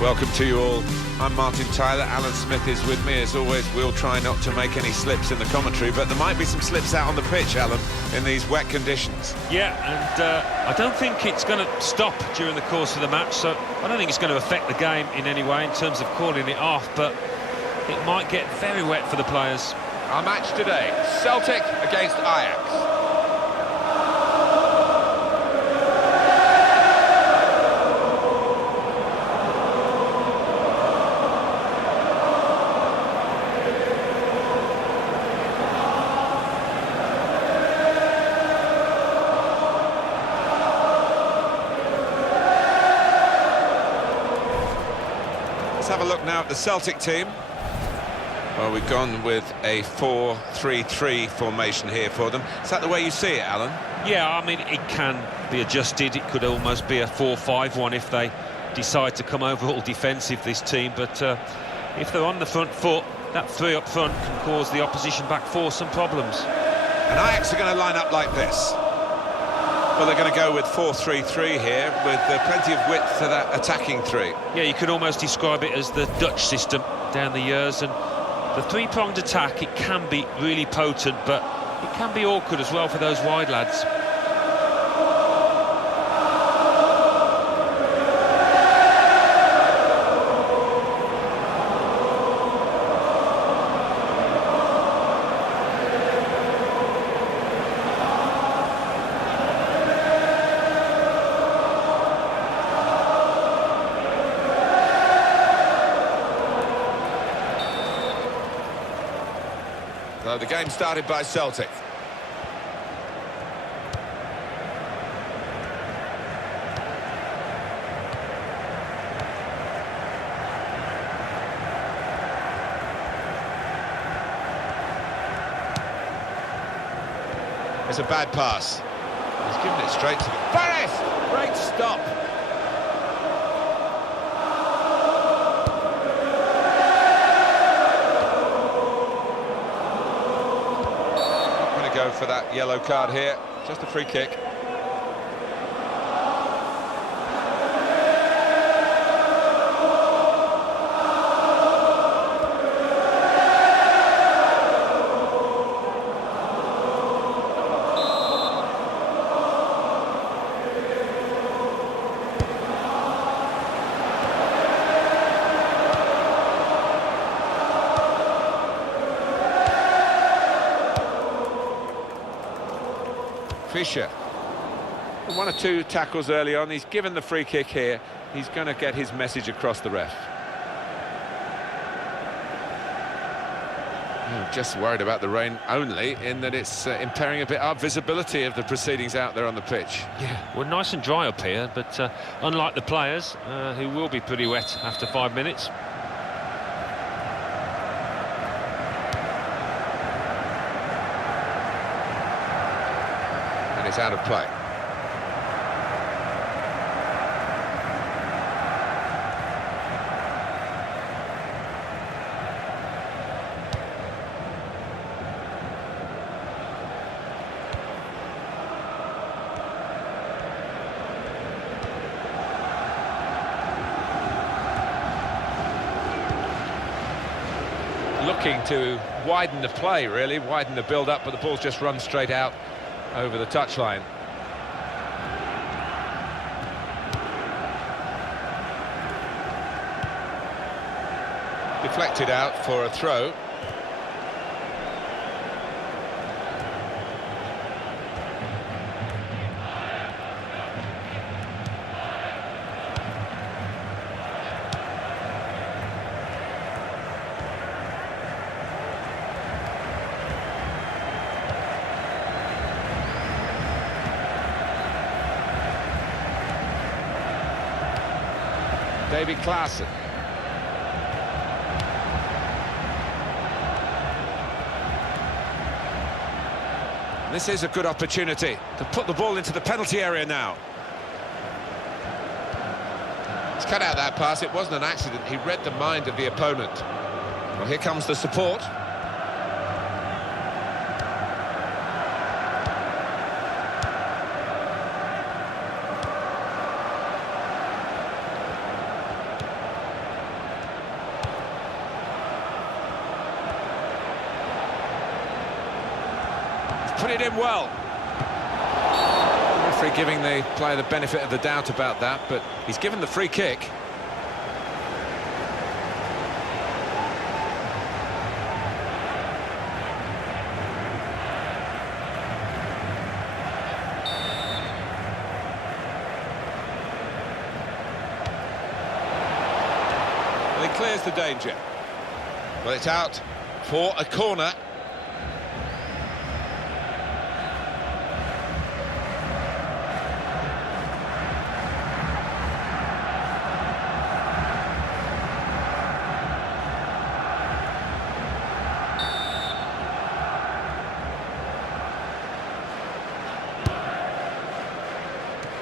Welcome to you all. I'm Martin Tyler. Alan Smith is with me. As always, we'll try not to make any slips in the commentary, but there might be some slips out on the pitch, Alan, in these wet conditions. Yeah, and I don't think it's going to stop during the course of the match, so I don't think it's going to affect the game in any way in terms of calling it off, but it might get very wet for the players. Our match today, Celtic against Ajax. Let's have a look now at the Celtic team. Well, we've gone with a 4-3-3 formation here for them. Is that the way you see it, Alan? Yeah, I mean, it can be adjusted. It could almost be a 4-5-1 if they decide to come over all defensive, this team. But if they're on the front foot, that three up front can cause the opposition back four some problems. And Ajax are going to line up like this. Well, they're going to go with 4-3-3 here, with plenty of width to that attacking three. Yeah, you could almost describe it as the Dutch system down the years, and the three-pronged attack, it can be really potent, but it can be awkward as well for those wide lads. So the game started by Celtic. It's a bad pass. He's given it straight to the... Forrest! Great stop. Go for that yellow card here, just a free kick. Fischer. One or two tackles early on. He's given the free kick here. He's going to get his message across the ref. I'm just worried about the rain only, in that it's impairing a bit our visibility of the proceedings out there on the pitch. Yeah, we're nice and dry up here, but unlike the players, who will be pretty wet after 5 minutes. It's out of play. Looking to widen the play, really, widen the build-up, but the ball's just run straight out over the touchline. Deflected out for a throw. David Klaassen. This is a good opportunity to put the ball into the penalty area now. He's cut out that pass. It wasn't an accident. He read the mind of the opponent. Well, here comes the support. it in well. Referee giving the player the benefit of the doubt about that, but he's given the free kick. Well, he clears the danger. Well, it's out for a corner.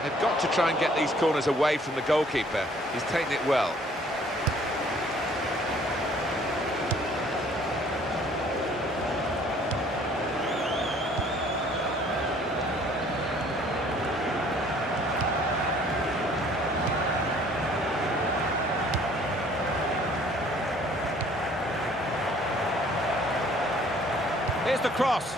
They've got to try and get these corners away from the goalkeeper. He's taken it well. Here's the cross.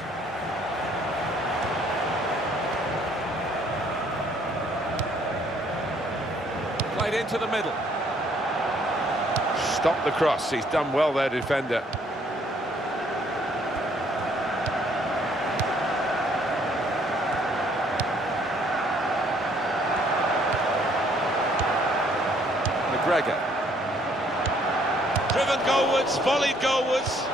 Played into the middle. Stop the cross. He's done well there, defender. McGregor. Driven goalwards, volleyed goalwards.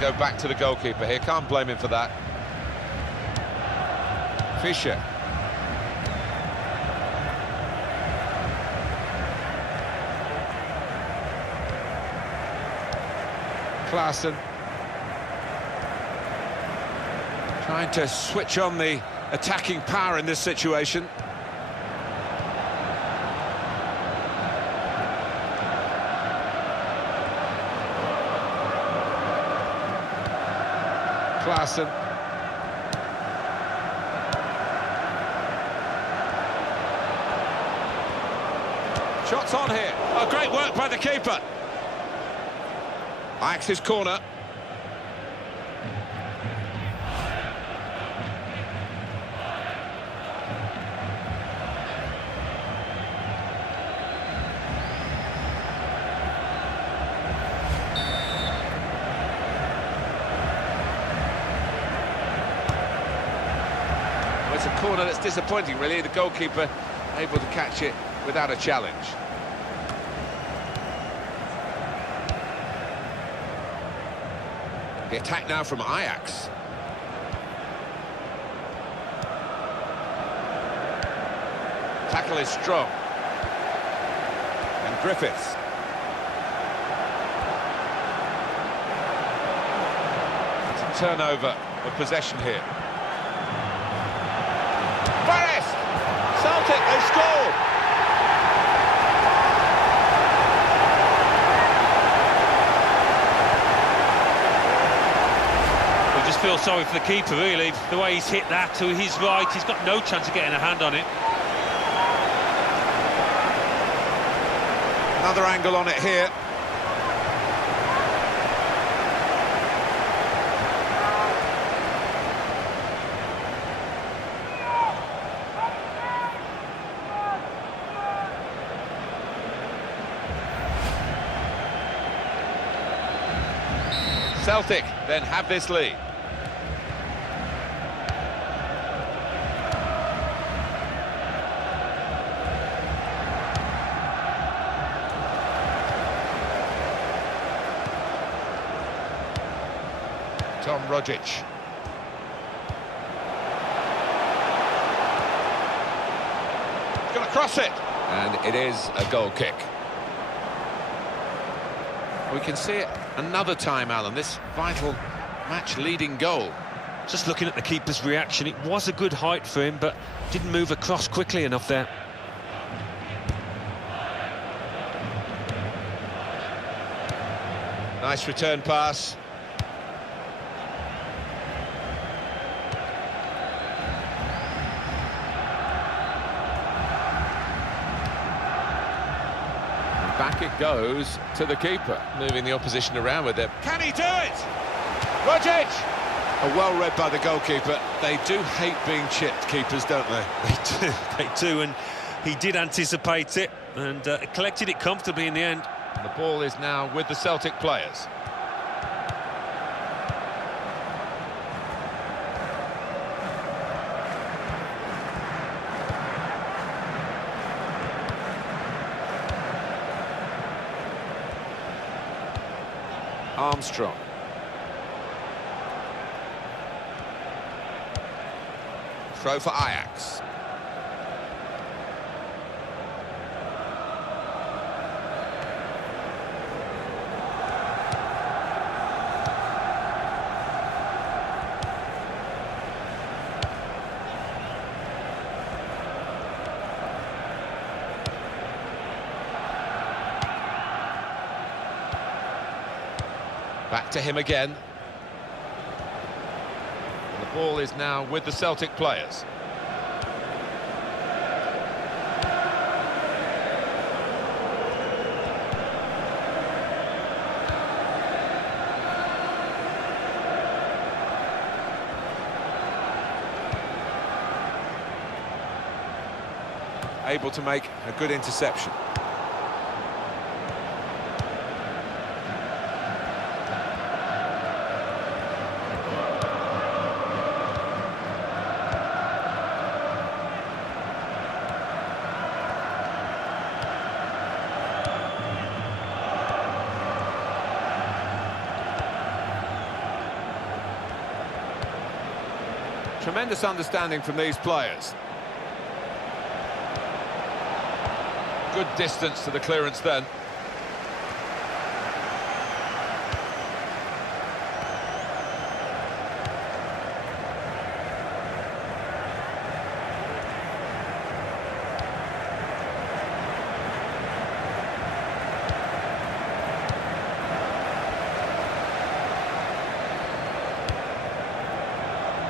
Go back to the goalkeeper here, can't blame him for that. Fischer. Klaassen. Trying to switch on the attacking power in this situation. Klaassen. Shots on here. Oh, great work by the keeper. Ajax's corner. It's a corner that's disappointing, really. The goalkeeper able to catch it without a challenge. The attack now from Ajax. Tackle is strong. And Griffiths. It's a turnover of possession here. Celtic, they scored! We just feel sorry for the keeper, really. The way he's hit that to his right, he's got no chance of getting a hand on it. Another angle on it here. Celtic then have this lead. Tom Rogic. He's going to cross it. And it is a goal kick. We can see it another time, Alan, this vital match-leading goal. Just looking at the keeper's reaction, it was a good height for him, but didn't move across quickly enough there. Nice return pass. back it goes to the keeper. Moving the opposition around with it. Can he do it? Rogic! Well read by the goalkeeper. They do hate being chipped, keepers, don't they? They do, and he did anticipate it and collected it comfortably in the end. The ball is now with the Celtic players. Armstrong. Throw for Ajax. Back to him again. And the ball is now with the Celtic players. Able to make a good interception. Tremendous understanding from these players. Good distance to the clearance then.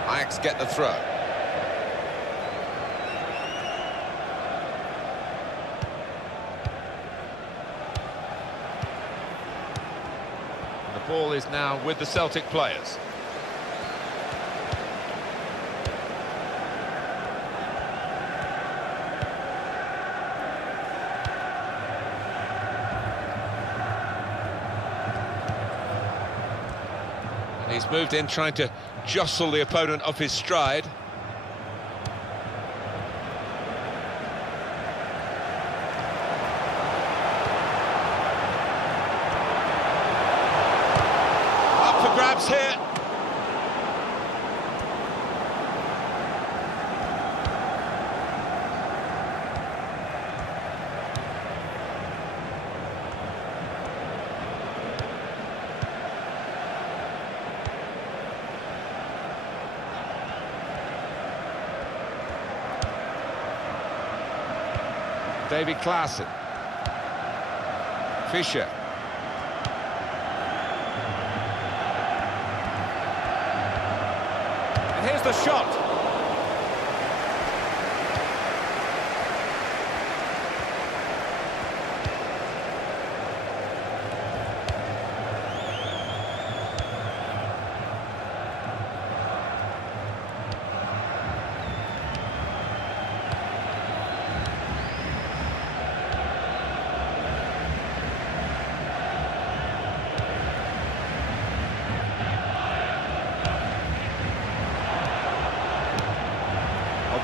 Ajax get the throw. The ball is now with the Celtic players. And he's moved in trying to jostle the opponent off his stride. Up for grabs here. David Klaassen. Fischer. And here's the shot.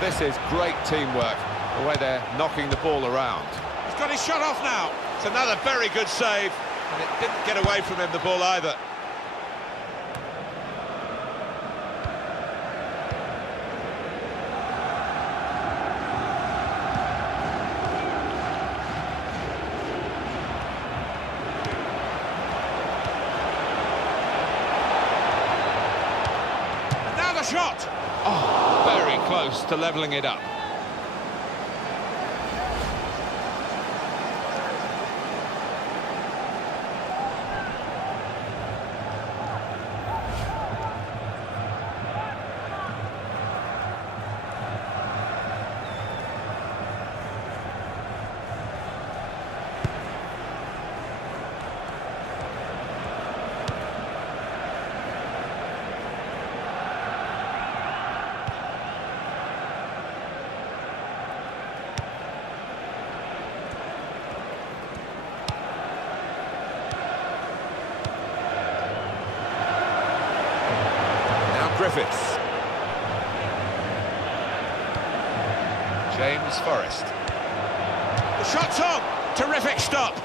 This is great teamwork, the way they're knocking the ball around. He's got his shot off now. It's another very good save, and it didn't get away from him, the ball, either. And now the shot! Oh, very close to levelling it up. Griffiths. James Forrest. The shot's on! Terrific stop!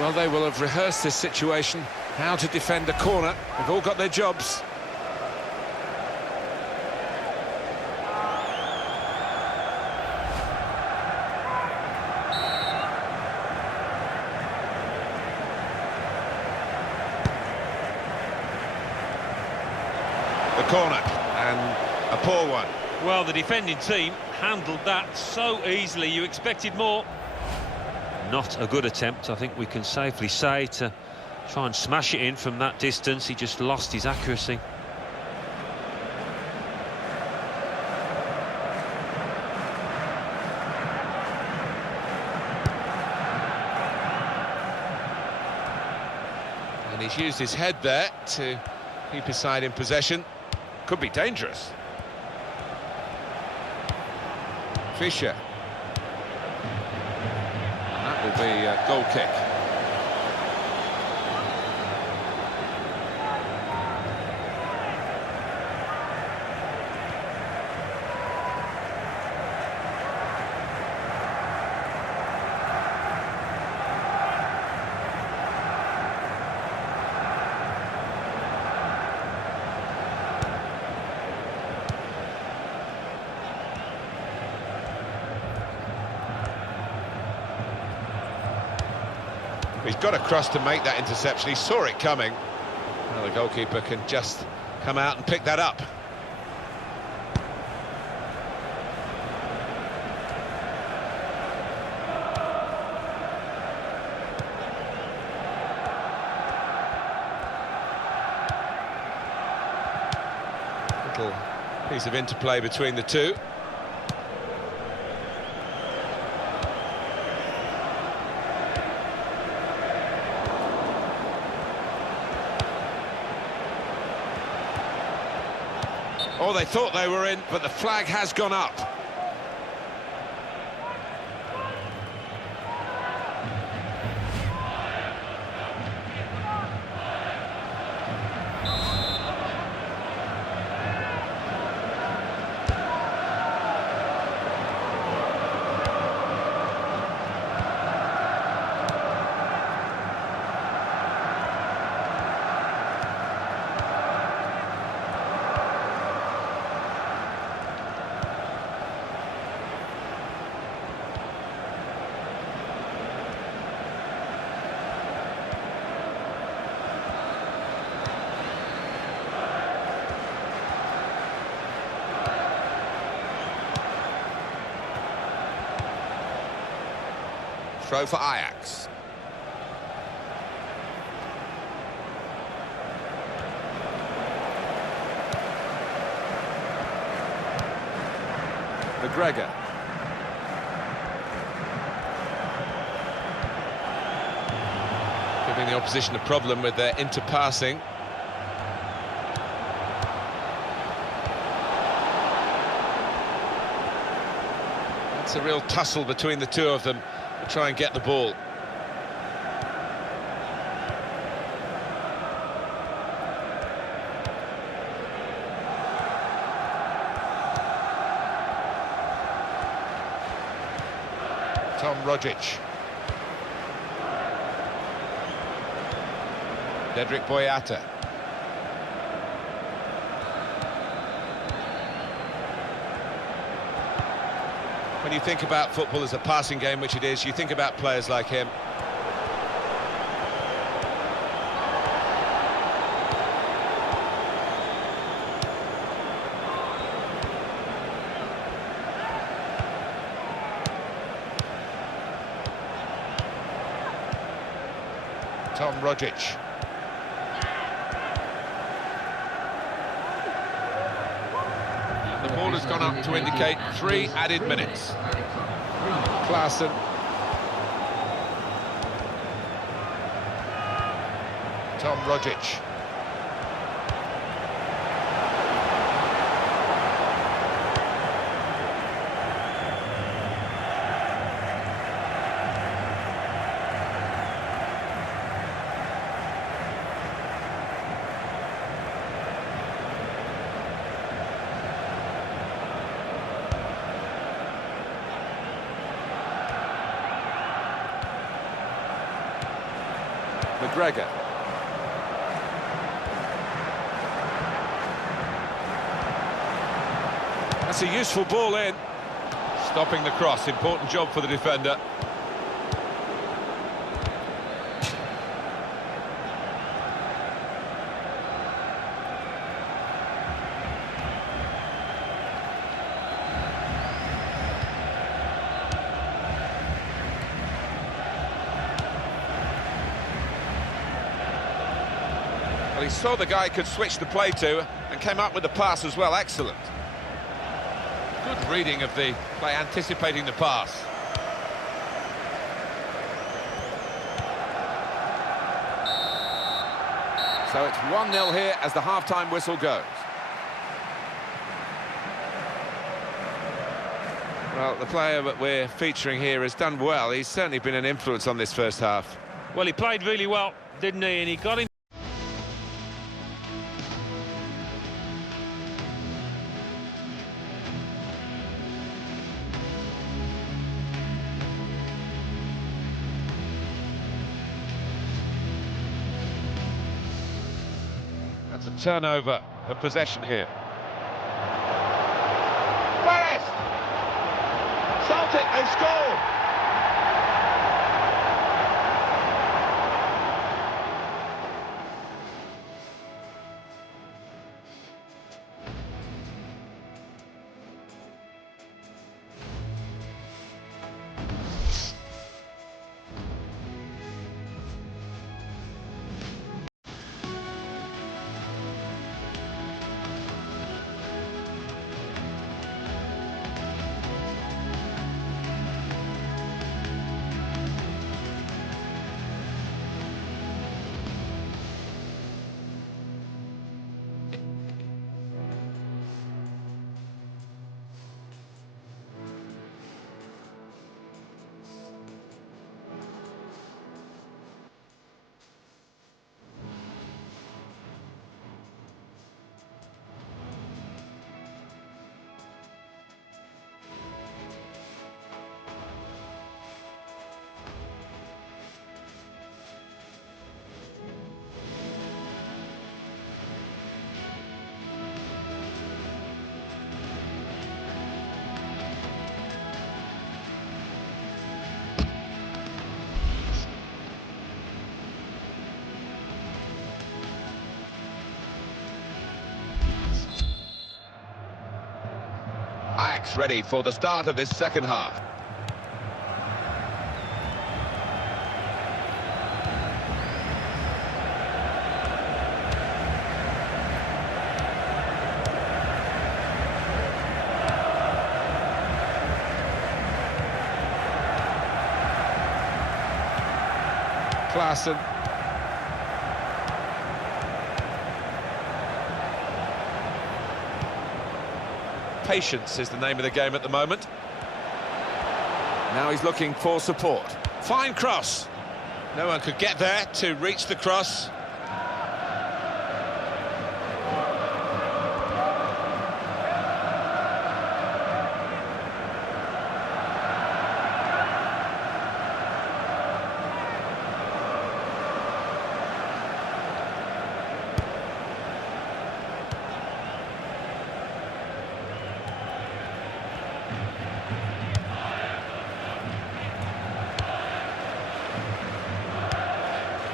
Well, they will have rehearsed this situation, how to defend a corner. They've all got their jobs. The corner, and a poor one. Well, the defending team handled that so easily. You expected more. Not a good attempt, I think we can safely say, to try and smash it in from that distance. He just lost his accuracy. And he's used his head there to keep his side in possession. Could be dangerous. Fischer. And that will be a goal kick. He's got across to make that interception. He saw it coming. Well, the goalkeeper can just come out and pick that up. Little piece of interplay between the two. Oh, they thought they were in, but the flag has gone up. Throw for Ajax. McGregor. Giving the opposition a problem with their interpassing. It's a real tussle between the two of them. Try and get the ball. Tom Rogic. Dedrick Boyata. When you think about football as a passing game, which it is, you think about players like him. Tom Rogic. The ball has gone up to indicate 3 added minutes. Klaassen. Tom Rogic. McGregor. That's a useful ball in. Stopping the cross, important job for the defender. Well, he saw the guy he could switch the play to and came up with the pass as well. Excellent. Good reading of the play, anticipating the pass. So it's 1-0 here as the half-time whistle goes. Well, the player that we're featuring here has done well. He's certainly been an influence on this first half. Well, he played really well, didn't he? And he got him. That's a turnover of possession here. Celtic have scored! Ajax ready for the start of this second half. Klaassen. Patience is the name of the game at the moment. Now he's looking for support. Fine cross. No one could get there to reach the cross.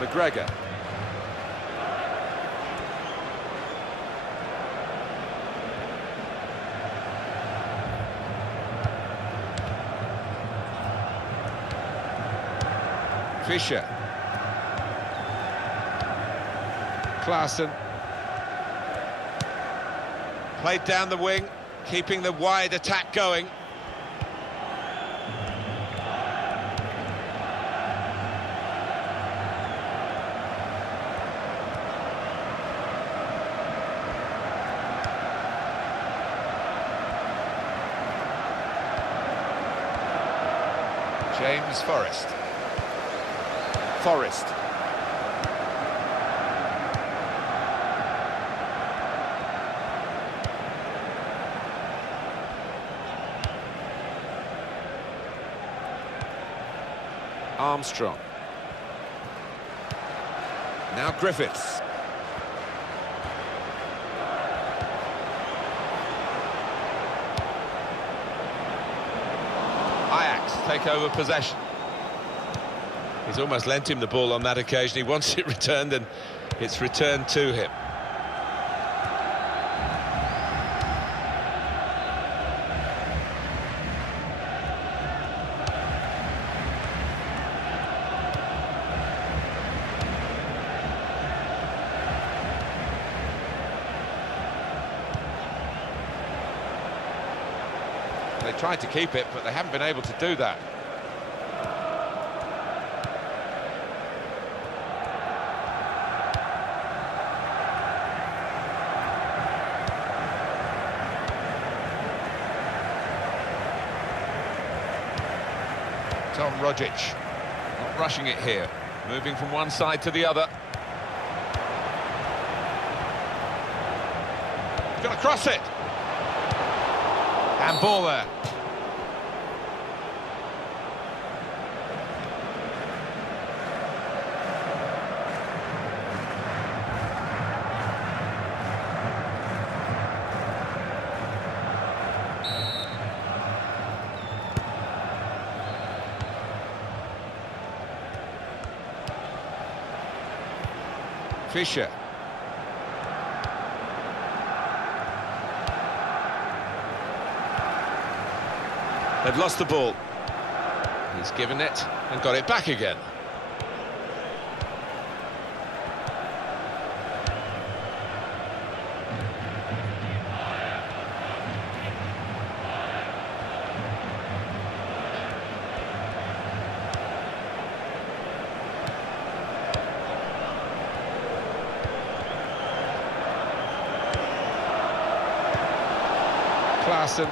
McGregor. Fischer. Klaassen. Played down the wing, keeping the wide attack going. James Forrest. Forrest. Armstrong. Now Griffiths. Ajax take over possession. He's almost lent him the ball on that occasion. He wants it returned, and it's returned to him. They tried to keep it, but they haven't been able to do that. Tom Rogic, not rushing it here, moving from one side to the other. Gonna cross it. And ball there. Fischer. They've lost the ball. He's given it and got it back again. Klaassen.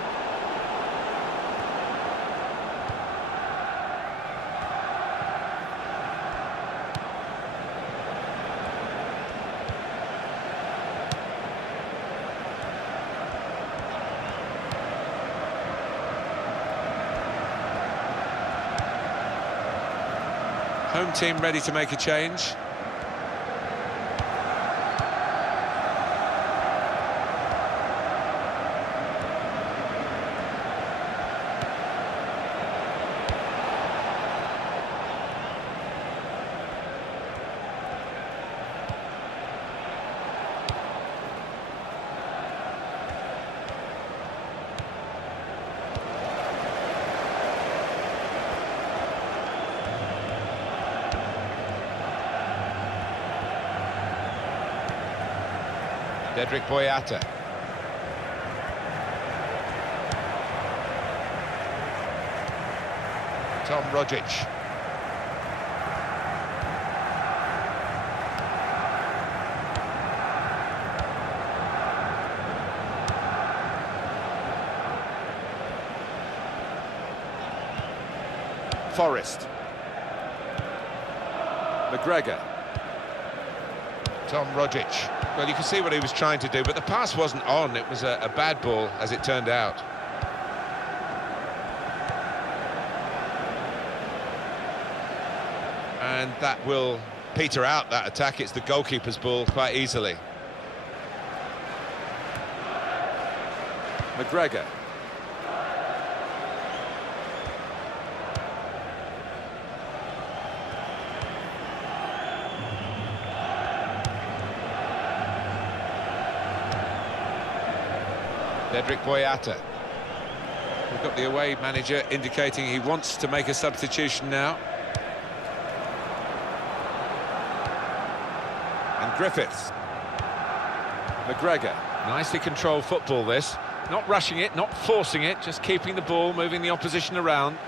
Home team ready to make a change. Dedrick Boyata. Tom Rogic. Forrest. McGregor. Tom Rogic. Well, you can see what he was trying to do, but the pass wasn't on. It was a bad ball, as it turned out. And that will peter out that attack. It's the goalkeeper's ball quite easily. McGregor. Dedrick Boyata. We've got the away manager indicating he wants to make a substitution now. And Griffiths. McGregor. Nicely controlled football, this. Not rushing it, not forcing it, just keeping the ball, moving the opposition around.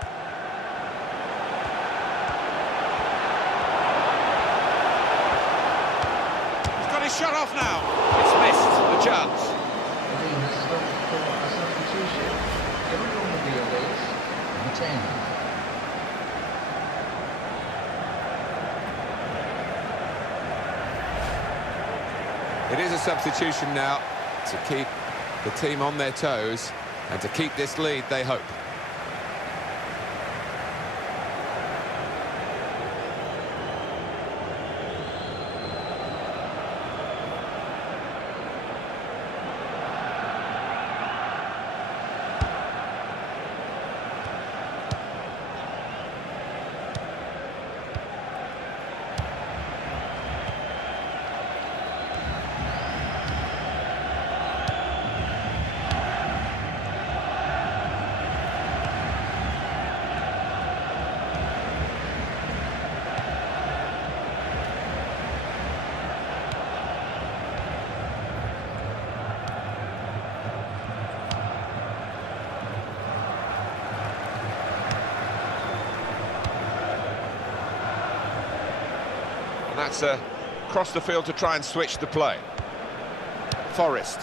He's got his shot off now. It's missed the chance. It is a substitution now to keep the team on their toes and to keep this lead, they hope. That's across the field to try and switch the play. Forrest.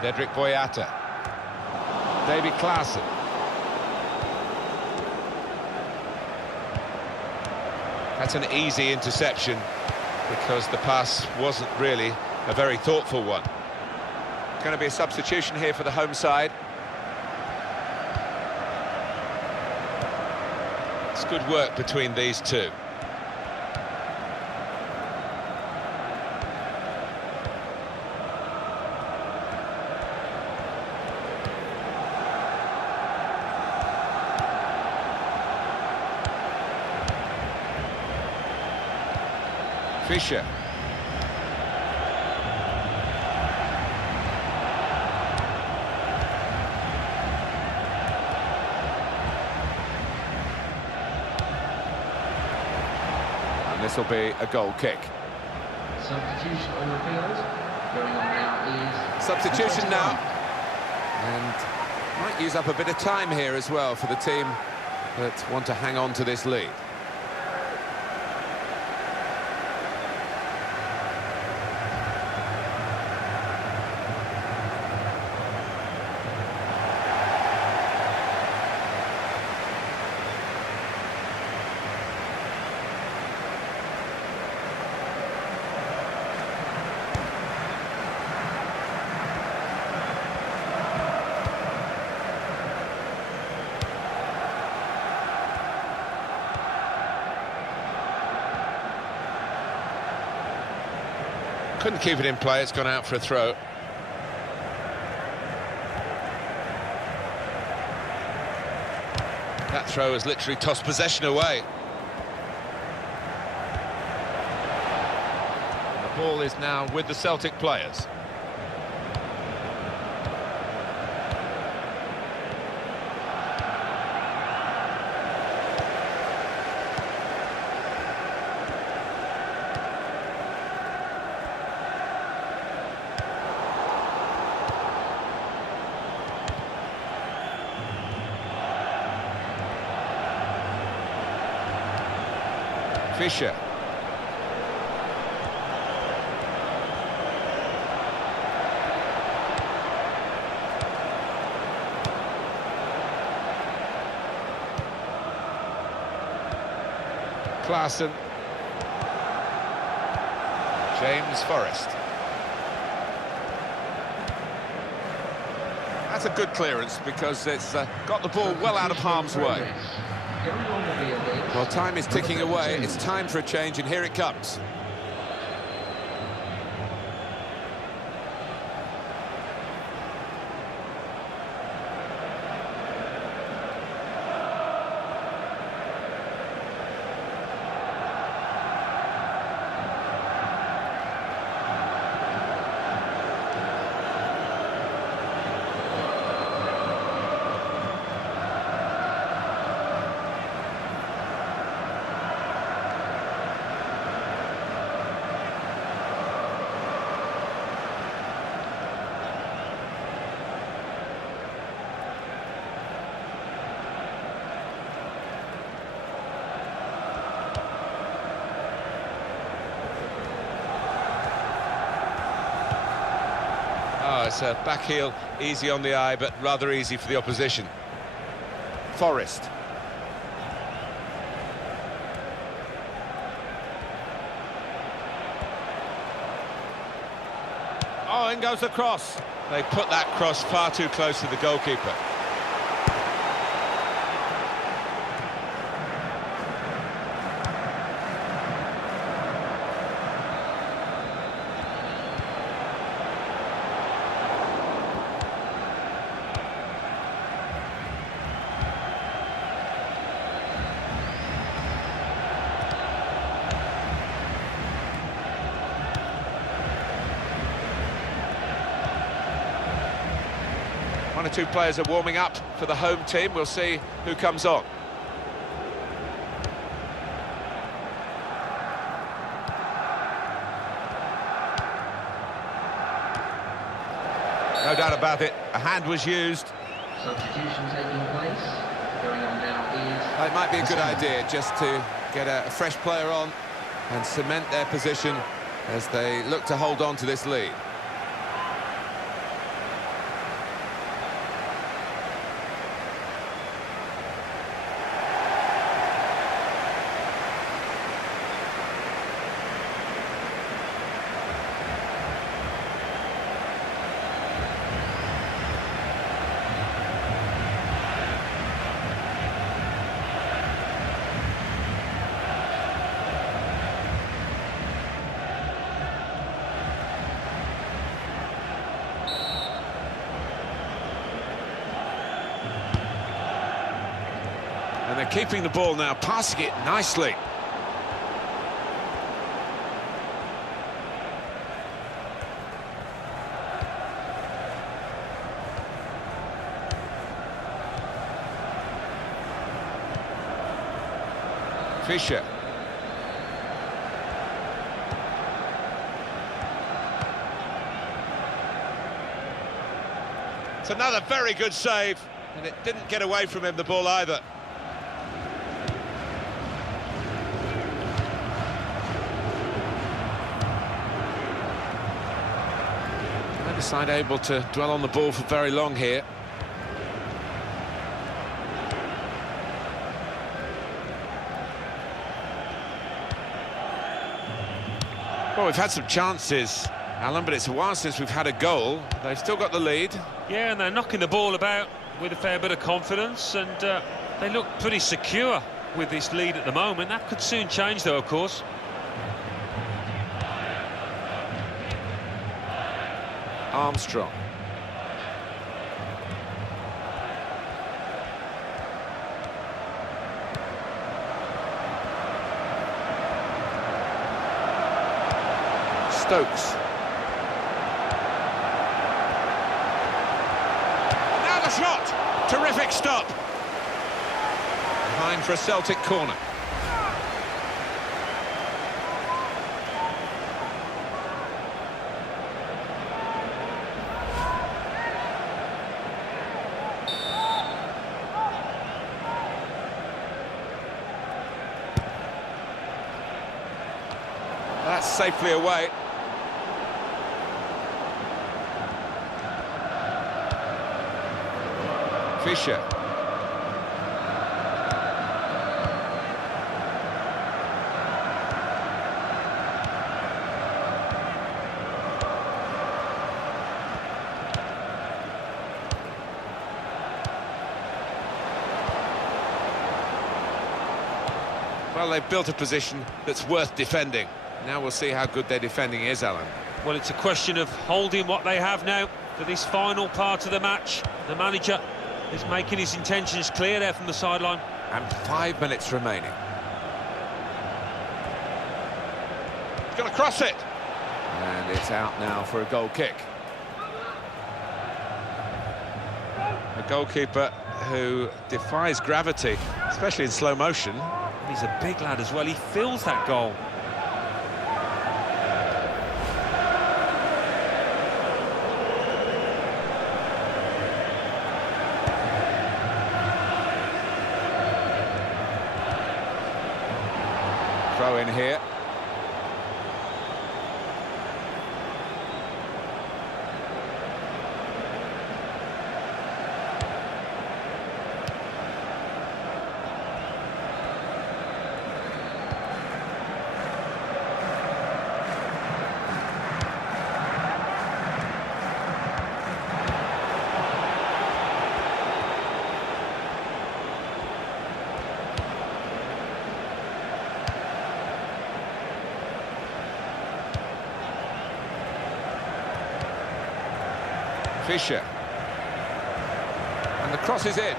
Dedrick Boyata. David Klaassen. That's an easy interception because the pass wasn't really a very thoughtful one. Going to be a substitution here for the home side. It's good work between these two. Fischer. And this will be a goal kick. Substitution on the field. Going on now is... Substitution now. And might use up a bit of time here as well for the team that want to hang on to this lead. Couldn't keep it in play, it's gone out for a throw. That throw has literally tossed possession away. And the ball is now with the Celtic players. Fischer. Klaassen. James Forrest. That's a good clearance because it's got the ball well out of harm's way. Well, time is ticking away. It's time for a change, and here it comes. Oh, it's a back heel, easy on the eye, but rather easy for the opposition. Forrest. Oh, in goes the cross. They put that cross far too close to the goalkeeper. One or two players are warming up for the home team. We'll see who comes on. No doubt about it, a hand was used. Substitution taking place. Going on now is... It might be a good idea just to get a fresh player on and cement their position as they look to hold on to this lead. And they're keeping the ball now, passing it nicely. Fischer. It's another very good save, and it didn't get away from him, the ball, either. Neither side able to dwell on the ball for very long here. Well, we've had some chances, Alan, but it's a while since we've had a goal. They've still got the lead. Yeah, and they're knocking the ball about with a fair bit of confidence, and they look pretty secure with this lead at the moment. That could soon change, though, of course. Armstrong. Stokes. Now the shot! Terrific stop! Behind for a Celtic corner. That's safely away. Fischer. Well, they've built a position that's worth defending. Now we'll see how good their defending is, Alan. Well, it's a question of holding what they have now for this final part of the match. The manager is making his intentions clear there from the sideline. And 5 minutes remaining. He's going to cross it. And it's out now for a goal kick. A goalkeeper who defies gravity, especially in slow motion. He's a big lad as well. He fills that goal. Throw in here. Fischer. And the cross is in.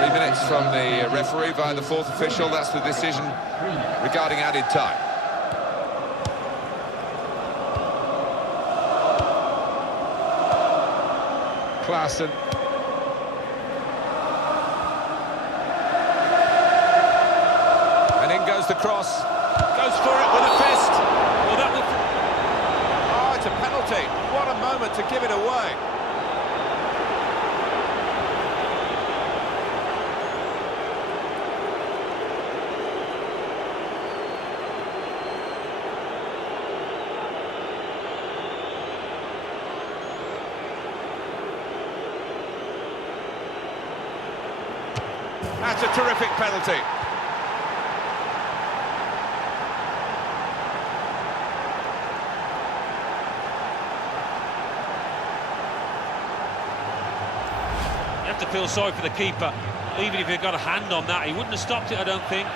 3 minutes from the referee via the fourth official. That's the decision regarding added time. Klaassen. And in goes the cross. Goes for it with a fist. Well, that was... Oh, it's a penalty. What a moment to give it away. That's a terrific penalty. You have to feel sorry for the keeper. Even if he got a hand on that, he wouldn't have stopped it, I don't think.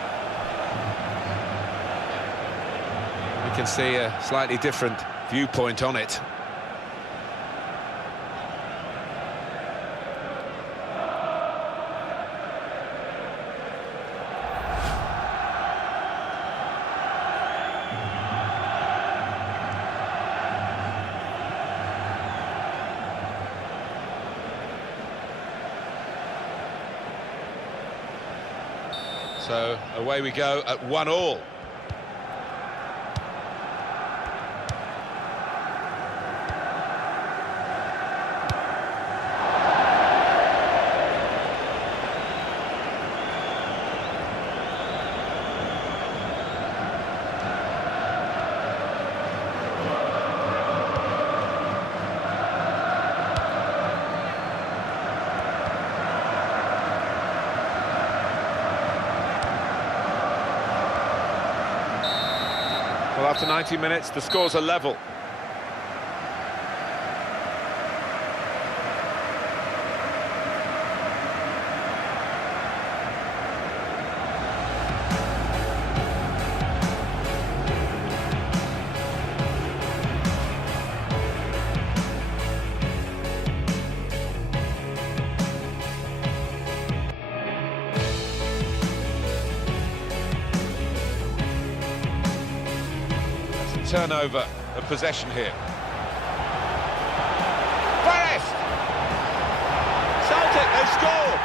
We can see a slightly different viewpoint on it. So away we go at 1-1. Well, after 90 minutes, the scores are level. Turnover of possession here. Forest! Celtic, they score!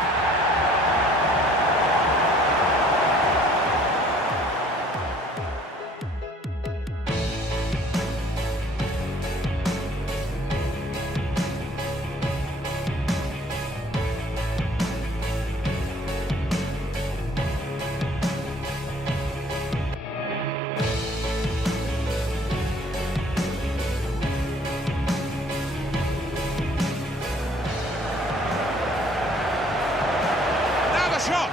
Shot!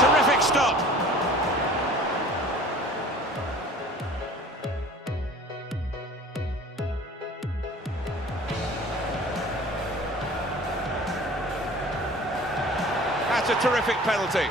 Terrific stop! That's a terrific penalty.